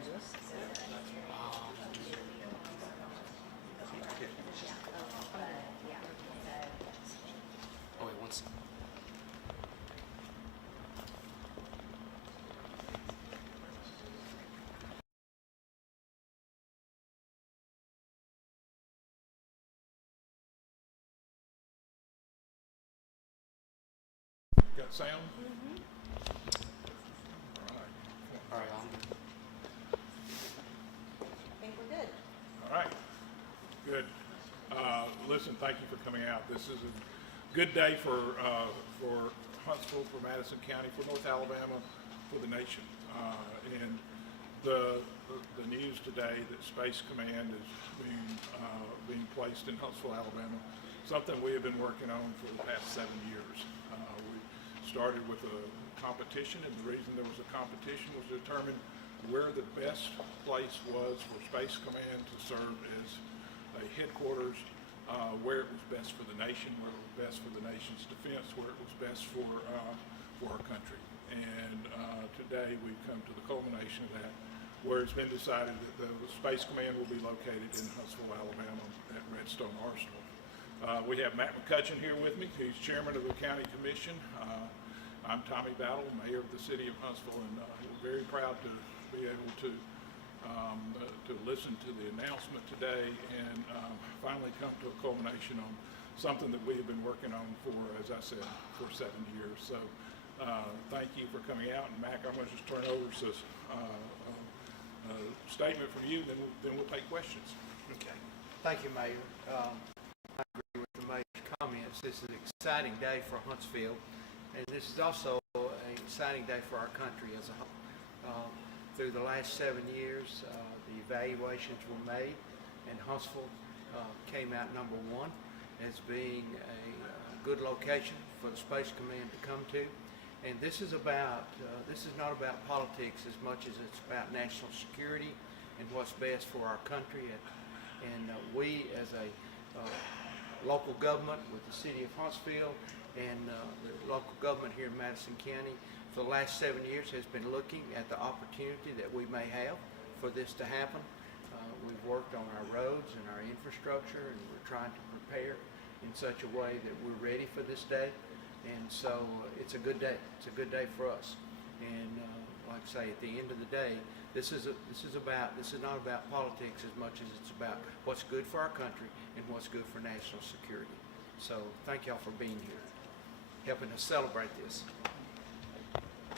charges. Oh, wait, one second. Got sound? All right, I think we're good. All right, good. Listen, thank you for coming out. This is a good day for Huntsville, for Madison County, for North Alabama, for the nation. And the news today that Space Command is being placed in Huntsville, Alabama, something we have been working on for the past 7 years. We started with a competition, and the reason there was a competition was to determine where the best place was for Space Command to serve as a headquarters, where it was best for the nation, where it was best for the nation's defense, where it was best for our country. And today we've come to the culmination of that, where it's been decided that the Space Command will be located in Huntsville, Alabama at Redstone Arsenal. We have Matt McCutcheon here with me. He's chairman of the county commission. I'm Tommy Battle, mayor of the city of Huntsville, and we're very proud to be able to listen to the announcement today and finally come to a culmination on something that we have been working on for, as I said, for 7 years. So thank you for coming out. And Mac, I'm going to just turn over to a statement from you, then we'll take questions. Okay. Thank you, Mayor. I agree with the mayor's comments. This is an exciting day for Huntsville, and this is also an exciting day for our country as a whole. Through the last 7 years, the evaluations were made, and Huntsville came out number 1 as being a good location for the Space Command to come to. And this is not about politics as much as it's about national security and what's best for our country. And we, as a local government with the city of Huntsville and the local government here in Madison County, for the last 7 years has been looking at the opportunity that we may have for this to happen. We've worked on our roads and our infrastructure, and we're trying to prepare in such a way that we're ready for this day. And so it's a good day. It's a good day for us. And like I say, at the end of the day, this is not about politics as much as it's about what's good for our country and what's good for national security. So thank y'all for being here, helping us celebrate this.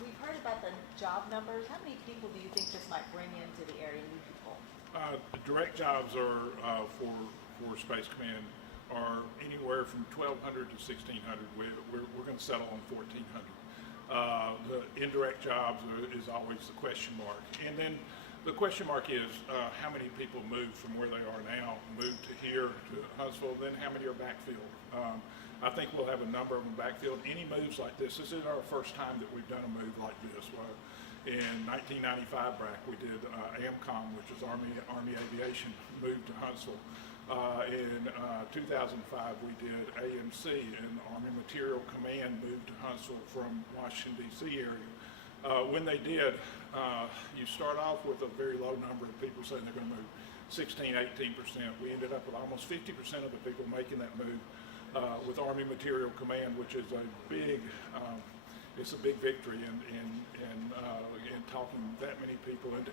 We've heard about the job numbers. How many people do you think this might bring into the area, new people? Direct jobs are for Space Command are anywhere from 1,200 to 1,600. We're going to settle on 1,400. The indirect jobs is always the question mark. And then the question mark is how many people move from where they are now, move to here, to Huntsville, then how many are backfilled. I think we'll have a number of them backfilled. Any moves like this is our first time that we've done a move like this. In 1995, Brack, we did AMCOM, which is Army Aviation, moved to Huntsville. In 2005, we did AMC, and Army Material Command moved to Huntsville from Washington, D.C. area. When they did, you start off with a very low number of people saying they're going to move 16, 18%. We ended up with almost 50% of the people making that move with Army Material Command, which is a big victory in talking that many people into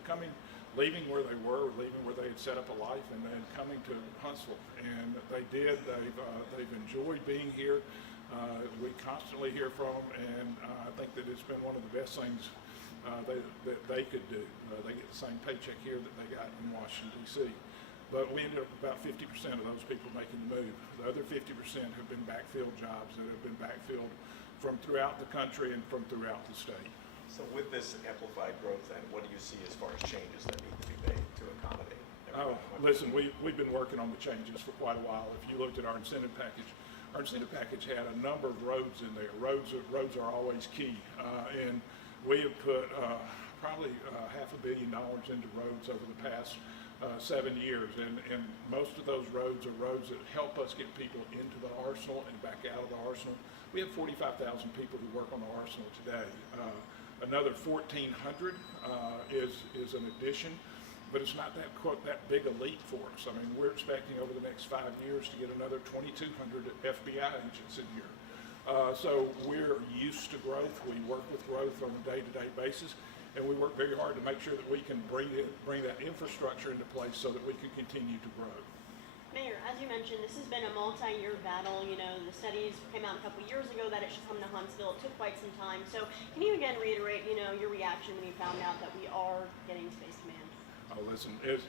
leaving where they were, leaving where they had set up a life, and then coming to Huntsville. And they did. They've enjoyed being here. We constantly hear from them, and I think that it's been one of the best things that they could do. They get the same paycheck here that they got in Washington, D.C. But we ended up about 50% of those people making the move. The other 50% have been backfilled jobs that have been backfilled from throughout the country and from throughout the state. So with this amplified growth, then, what do you see as far as changes that need to be made to accommodate everybody? Listen, we've been working on the changes for quite a while. If you looked at our incentive package had a number of roads in there. Roads are always key, and we have put probably $500 million into roads over the past 7 years, and most of those roads are roads that help us get people into the arsenal and back out of the arsenal. We have 45,000 people who work on the arsenal today. Another 1,400 is an addition, but it's not that big a leap for us. I mean, we're expecting over the next 5 years to get another 2,200 FBI agents in here. So we're used to growth. We work with growth on a day-to-day basis, and we work very hard to make sure that we can bring that infrastructure into place so that we can continue to grow. Mayor, as you mentioned, this has been a multi-year battle. You know, the studies came out a couple years ago that it should come to Huntsville. It took quite some time. So can you again reiterate, you know, your reaction when you found out that we are getting Space Command? Oh, listen, it's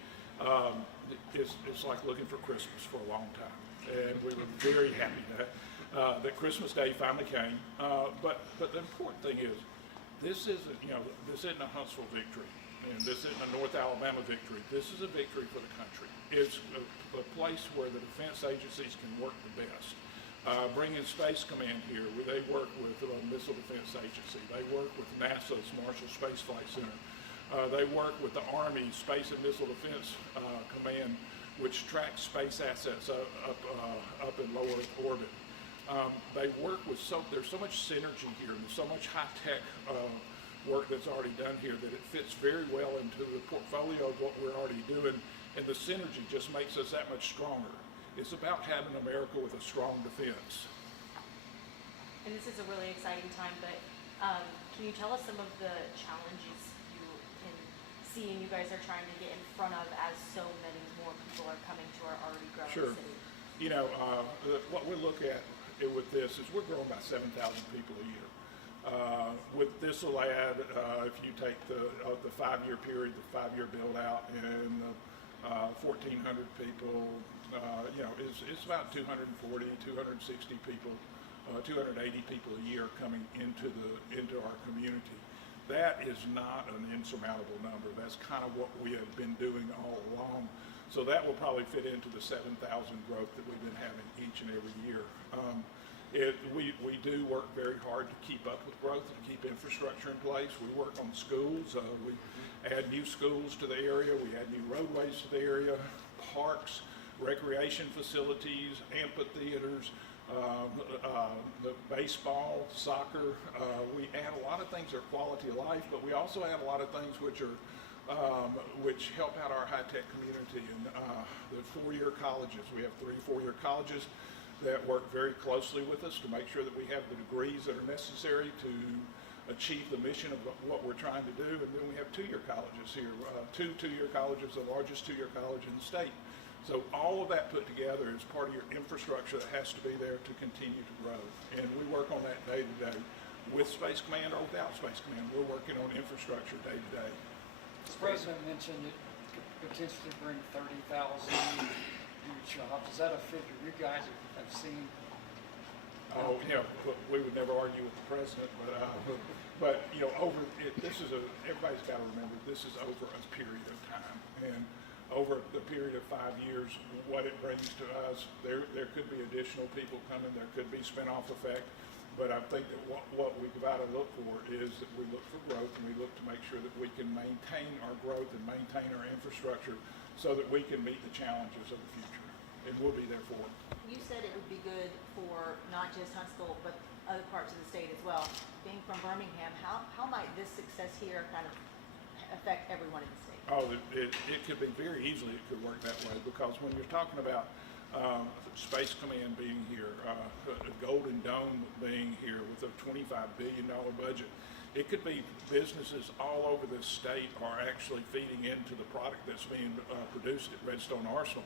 like looking for Christmas for a long time, and we were very happy that Christmas Day finally came. But the important thing is, this isn't a Huntsville victory, and this isn't a North Alabama victory. This is a victory for the country. It's a place where the defense agencies can work the best. Bringing Space Command here, where they work with the Missile Defense Agency, they work with NASA's Marshall Space Flight Center, they work with the Army Space and Missile Defense Command, which tracks space assets up in low Earth orbit. They work with there's so much synergy here, and so much high-tech work that's already done here that it fits very well into the portfolio of what we're already doing, and the synergy just makes us that much stronger. It's about having America with a strong defense. And this is a really exciting time, but can you tell us some of the challenges you can see and you guys are trying to get in front of as so many more people are coming to our already growing Sure. city? You know, what we look at with this is we're growing by 7,000 people a year. With this will add, if you take the 5-year period, the 5-year build out, and 1,400 people, it's about 240, 260 people, 280 people a year coming into our community. That is not an insurmountable number. That's kind of what we have been doing all along. So that will probably fit into the 7,000 growth that we've been having each and every year. We do work very hard to keep up with growth and keep infrastructure in place. We work on schools. We add new schools to the area. We add new roadways to the area, parks, recreation facilities, amphitheaters, the baseball, soccer. We add a lot of things that are quality of life, but we also add a lot of things which help out our high-tech community. And the 4-year colleges, we have 3 4-year colleges that work very closely with us to make sure that we have the degrees that are necessary to achieve the mission of what we're trying to do. And then we have 2-year colleges here, 2 2-year colleges, the largest 2-year college in the state. So all of that put together is part of your infrastructure that has to be there to continue to grow. And we work on that day to day. With Space Command or without Space Command, we're working on infrastructure day to day. The president mentioned it could potentially bring 30,000 new jobs. Is that a figure you guys have seen? Oh, yeah, we would never argue with the president, but everybody's got to remember, this is over a period of time. And over the period of 5 years, what it brings to us, there could be additional people coming, there could be spin-off effect, but I think that what we've got to look for is that we look for growth, and we look to make sure that we can maintain our growth and maintain our infrastructure so that we can meet the challenges of the future, and we'll be there for it. You said it would be good for not just Huntsville, but other parts of the state as well. Being from Birmingham, how might this success here kind of affect everyone in the state? Oh, it could be very easily, it could work that way, because when you're talking about Space Command being here, Golden Dome being here with a $25 billion budget, it could be businesses all over this state are actually feeding into the product that's being produced at Redstone Arsenal.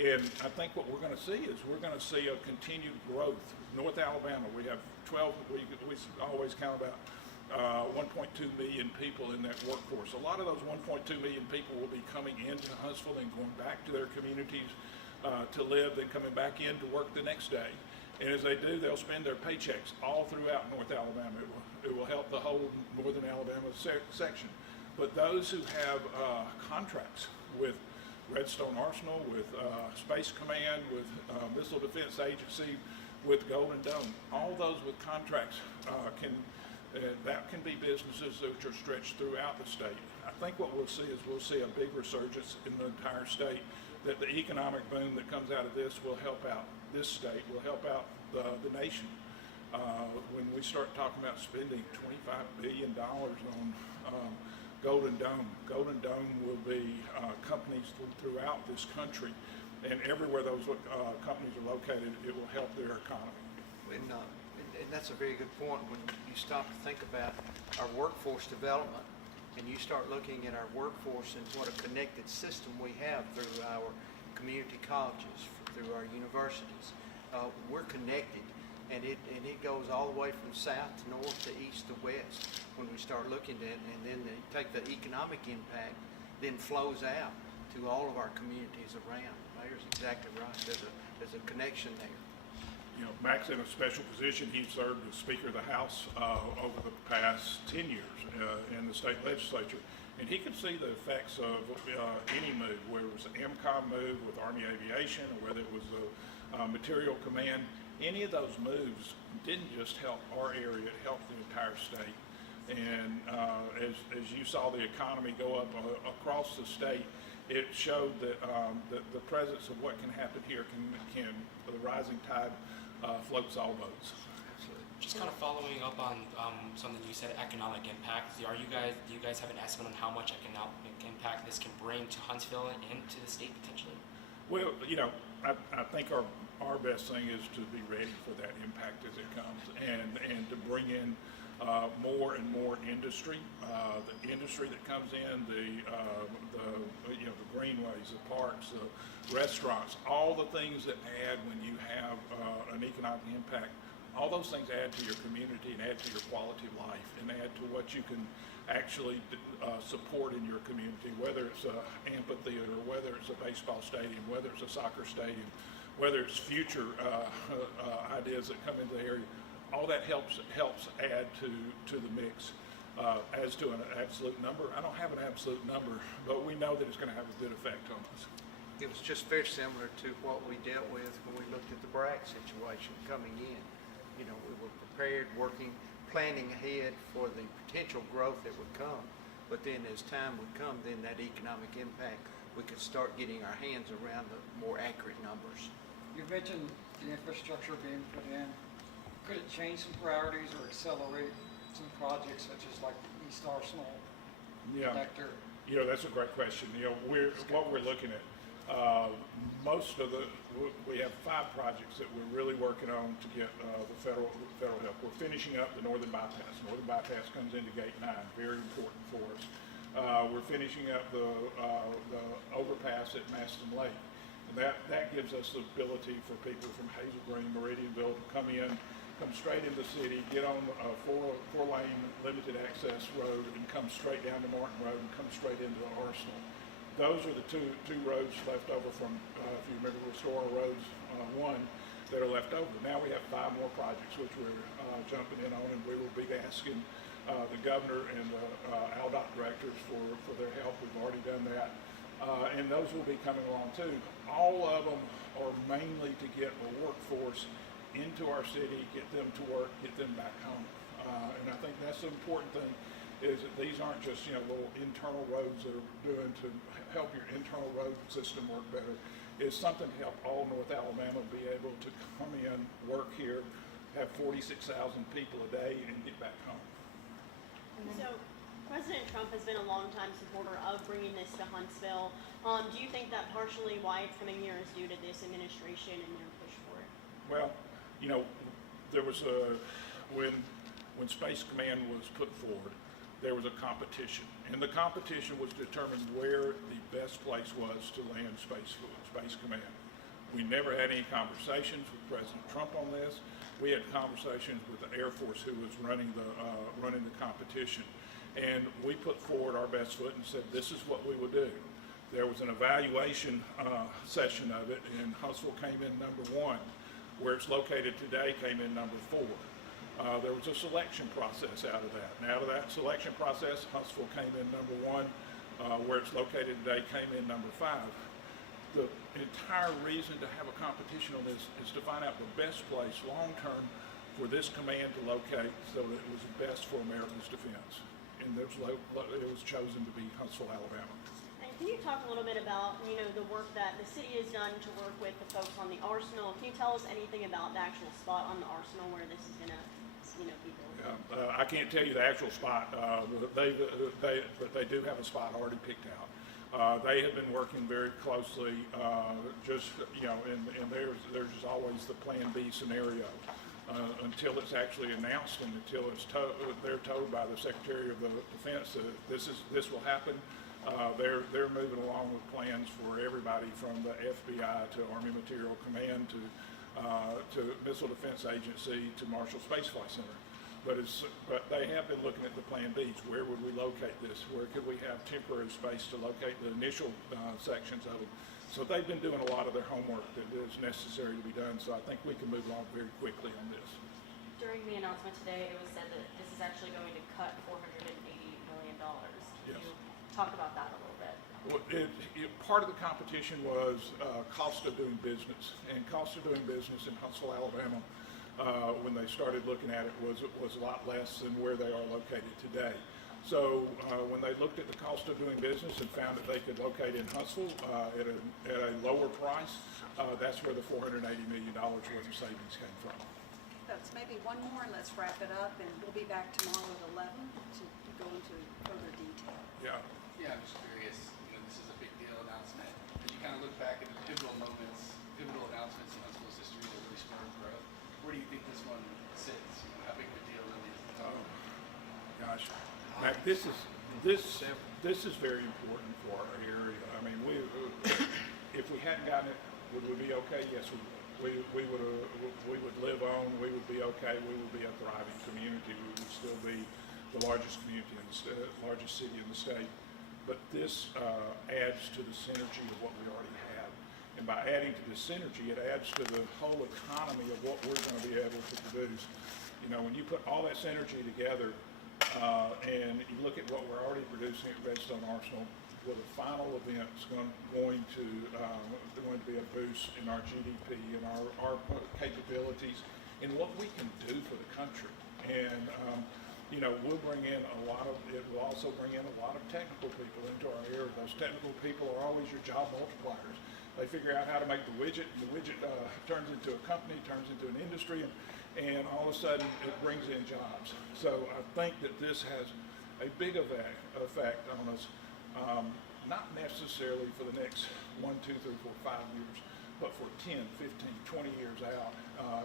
And I think what we're going to see is we're going to see a continued growth. North Alabama, we have 12, we always count about 1.2 million people in that workforce. A lot of those 1.2 million people will be coming into Huntsville and going back to their communities to live, then coming back in to work the next day. And as they do, they'll spend their paychecks all throughout North Alabama. It will help the whole northern Alabama section. But those who have contracts with Redstone Arsenal, with Space Command, with Missile Defense Agency, with Golden Dome, all those with contracts that can be businesses which are stretched throughout the state. I think what we'll see is we'll see a big resurgence in the entire state, that the economic boom that comes out of this will help out this state, will help out the nation. When we start talking about spending $25 billion on Golden Dome will be companies throughout this country, and everywhere those companies are located, it will help their economy. And that's a very good point when you stop to think about our workforce development and you start looking at our workforce and what a connected system we have through our community colleges, through our universities. We're connected, and it goes all the way from south to north to east to west when we start looking at it, and then take the economic impact, then flows out to all of our communities around. The Mayor's exactly right. There's a connection there. You know, Mac's in a special position. He served as Speaker of the House over the past 10 years in the state legislature, and he could see the effects of any move, whether it was an MCOM move with Army Aviation or whether it was a material command. Any of those moves didn't just help our area, it helped the entire state. And as you saw the economy go up across the state, it showed that the presence of what can happen here can the rising tide floats all boats. Just kind of following up on something you said, economic impact. Do you guys have an estimate on how much economic impact this can bring to Huntsville and to the state potentially? Well, you know, I think our best thing is to be ready for that impact as it comes, and to bring in more and more industry. The industry that comes in, the greenways, the parks, the restaurants, all the things that add when you have an economic impact. All those things add to your community and add to your quality of life and add to what you can actually support in your community, whether it's an amphitheater, whether it's a baseball stadium, whether it's a soccer stadium, whether it's future ideas that come into the area. All that helps add to the mix. As to an absolute number, I don't have an absolute number, but we know that it's going to have a good effect on us. It was just very similar to what we dealt with when we looked at the Bragg situation coming in. You know, we were prepared, planning ahead for the potential growth that would come. But then as time would come, then that economic impact, we could start getting our hands around the more accurate numbers. You mentioned the infrastructure being put in. Could it change some priorities or accelerate some projects such as like the East Arsenal connector? You know, that's a great question. You know, what we're looking at. We have 5 projects that we're really working on to get the federal help. We're finishing up the Northern Bypass. Northern Bypass comes into Gate 9, very important for us. We're finishing up the overpass at Maston Lake. And that gives us the ability for people from Hazel Green, Meridianville to come straight into the city, get on a four-lane limited access road and come straight down to Martin Road and come straight into the Arsenal. Those are the two roads left over from, if you remember, Restore Roads 1 that are left over. Now we have 5 more projects which we're jumping in on, and we will be asking the governor and the ALDOT directors for their help. We've already done that. And those will be coming along too. All of them are mainly to get a workforce into our city, get them to work, get them back home. And I think that's the important thing, is that these aren't just, you know, little internal roads that are doing to help your internal road system work better. It's something to help all North Alabama be able to come in, work here, have 46,000 people a day, and get back home. So President Trump has been a longtime supporter of bringing this to Huntsville. Do you think that partially why it's coming here is due to this administration and their push for it? Well, you know, there was when Space Command was put forward, there was a competition, and the competition was to determine where the best place was to land Space Command. We never had any conversations with President Trump on this. We had conversations with the Air Force, who was running the competition, and we put forward our best foot and said this is what we would do. There was an evaluation session of it, and Huntsville came in number 1. Where it's located today came in number 4. There was a selection process out of that. And out of that selection process, Huntsville came in number 1. Where it's located today came in number 5. The entire reason to have a competition on this is to find out the best place long-term for this command to locate so that it was the best for America's defense. And it was chosen to be Huntsville, Alabama. And can you talk a little bit about, you know, the work that the city has done to work with the folks on the Arsenal? Can you tell us anything about the actual spot on the Arsenal where this is going to I can't tell you the actual spot. But they do have a spot already picked out. They have been working very closely, and there's always the Plan B scenario until it's actually announced and until they're told by the Secretary of the Defense that this will happen. They're moving along with plans for everybody from the FBI to Army Material Command to Missile Defense Agency to Marshall Space Flight Center. But they have been looking at the Plan Bs. Where would we locate this? Where could we have temporary space to locate the initial sections of it? So they've been doing a lot of their homework that is necessary to be done. So I think we can move along very quickly on this. During the announcement today, it was said that this is actually going to cut $480 million. Can Yes. you talk about that a little bit? Well, part of the competition was cost of doing business, and cost of doing business in Huntsville, Alabama, when they started looking at it, was a lot less than where they are located today. So when they looked at the cost of doing business and found that they could locate in Huntsville at a lower price, that's where the $480 million worth of savings came from. That's maybe one more, and let's wrap it up, and we'll be back tomorrow at 11 to go into further detail. Yeah. Yeah, I'm just curious, this is a big deal announcement. As you kind of look back at the pivotal moments, pivotal announcements in Huntsville's history that really spurred growth, where do you think this one sits? How big of a deal really is it? Oh, gosh, Mac, this is very important for our area. I mean, if we hadn't gotten it, would we be okay? Yes, we would. We would live on. We would be okay. We would be a thriving community. We would still be the largest community in the state, largest city in the state. But this adds to the synergy of what we already have. And by adding to the synergy, it adds to the whole economy of what we're going to be able to produce. When you put all that synergy together and you look at what we're already producing at Redstone Arsenal, well, the final event is going to be a boost in our GDP and our capabilities and what we can do for the country. And we'll bring in it will also bring in a lot of technical people into our area. Those technical people are always your job multipliers. They figure out how to make the widget, and the widget turns into a company, turns into an industry, and all of a sudden it brings in jobs. So I think that this has a big effect on us, not necessarily for the next 1, 2, 3, 4, 5 years, but for 10, 15, 20 years out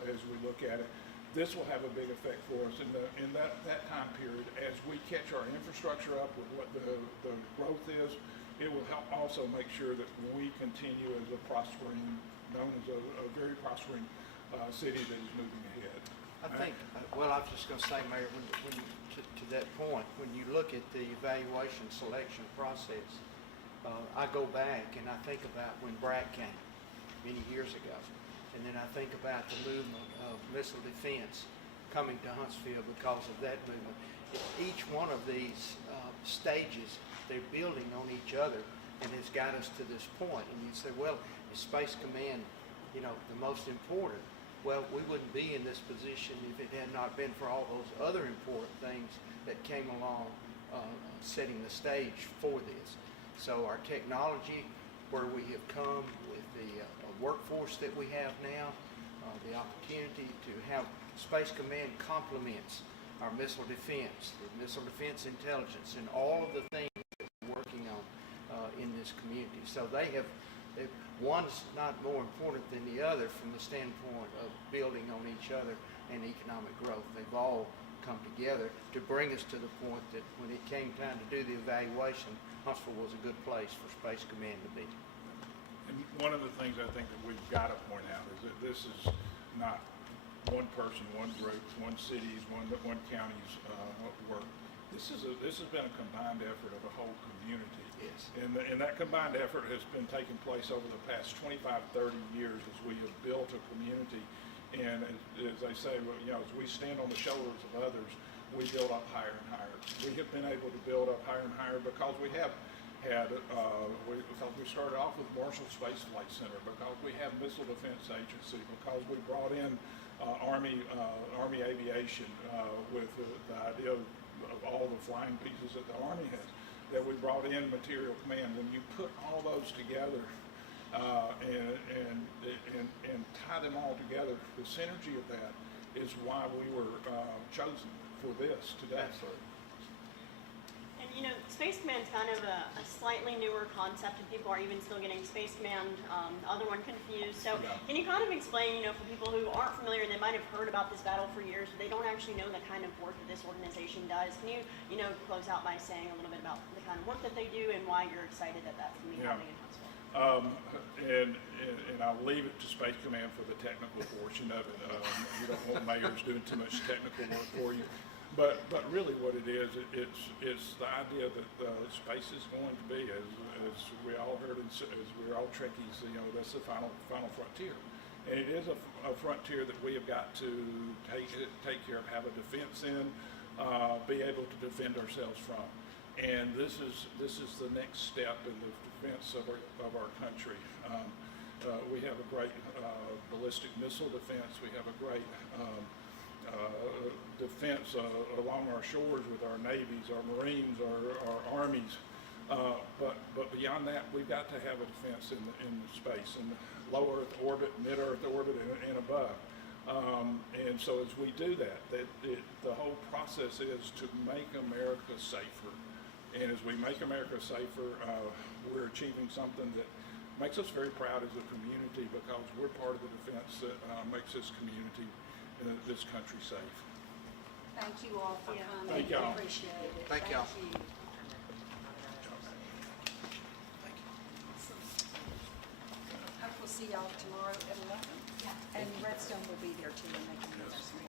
as we look at it. This will have a big effect for us in that time period as we catch our infrastructure up with what the growth is. It will help also make sure that we continue as a known as a very prospering city that is moving ahead. I think, I was just going to say, Mayor, to that point, when you look at the evaluation selection process, I go back and I think about when BRAC came many years ago. And then I think about the movement of missile defense coming to Huntsville because of that movement. Each one of these stages, they're building on each other, and it's got us to this point. And you say, well, is Space Command, the most important? Well, we wouldn't be in this position if it had not been for all those other important things that came along setting the stage for this. So our technology, where we have come with the workforce that we have now, the opportunity to have Space Command complements our missile defense, the missile defense intelligence, and all of the things that we're working on in this community. So one's not more important than the other from the standpoint of building on each other and economic growth. They've all come together to bring us to the point that when it came time to do the evaluation, Huntsville was a good place for Space Command to be. And one of the things I think that we've got to point out is that this is not one person, one group, one city's, one county's work. This has been a combined effort of a whole community. Yes. And that combined effort has been taking place over the past 25, 30 years as we have built a community. And as they say, as we stand on the shoulders of others, we build up higher and higher. We have been able to build up higher and higher because we have because we started off with Marshall Space Flight Center, because we have Missile Defense Agency, because we brought in Army Aviation with the idea of all the flying pieces that the Army has, that we brought in Material Command. When you put all those together and tie them all together, the synergy of that is why we were chosen for this today. Absolutely. And you know, Space Command's kind of a slightly newer concept, and people are even still getting Space Command, the other one, confused. So, Yeah. can you kind of explain, you know, for people who aren't familiar and they might have heard about this battle for years, but they don't actually know the kind of work that this organization does? Can you know, close out by saying a little bit about the kind of work that they do and why you're excited that that's going to be Yeah. happening in Huntsville? And I'll leave it to Space Command for the technical portion of it. You don't want mayors doing too much technical work for you. But really what it is, it's the idea that space is going to be, as we all heard, as we're all Trekkies, you know, that's the final frontier. And it is a frontier that we have got to take care of, have a defense in, be able to defend ourselves from. And this is the next step in the defense of our country. We have a great ballistic missile defense. We have a great defense along our shores with our navies, our marines, our armies. But beyond that, we've got to have a defense in space, in low Earth orbit, mid Earth orbit, and above. And so as we do that, the whole process is to make America safer. And as we make America safer, we're achieving something that makes us very proud as a community, because we're part of the defense that makes this community, this country safe. Thank you all for Yeah. coming. Thank y'all. Appreciate it. Thank y'all. you. Hope we'll see y'all tomorrow at 11. And Redstone will be there too, and they can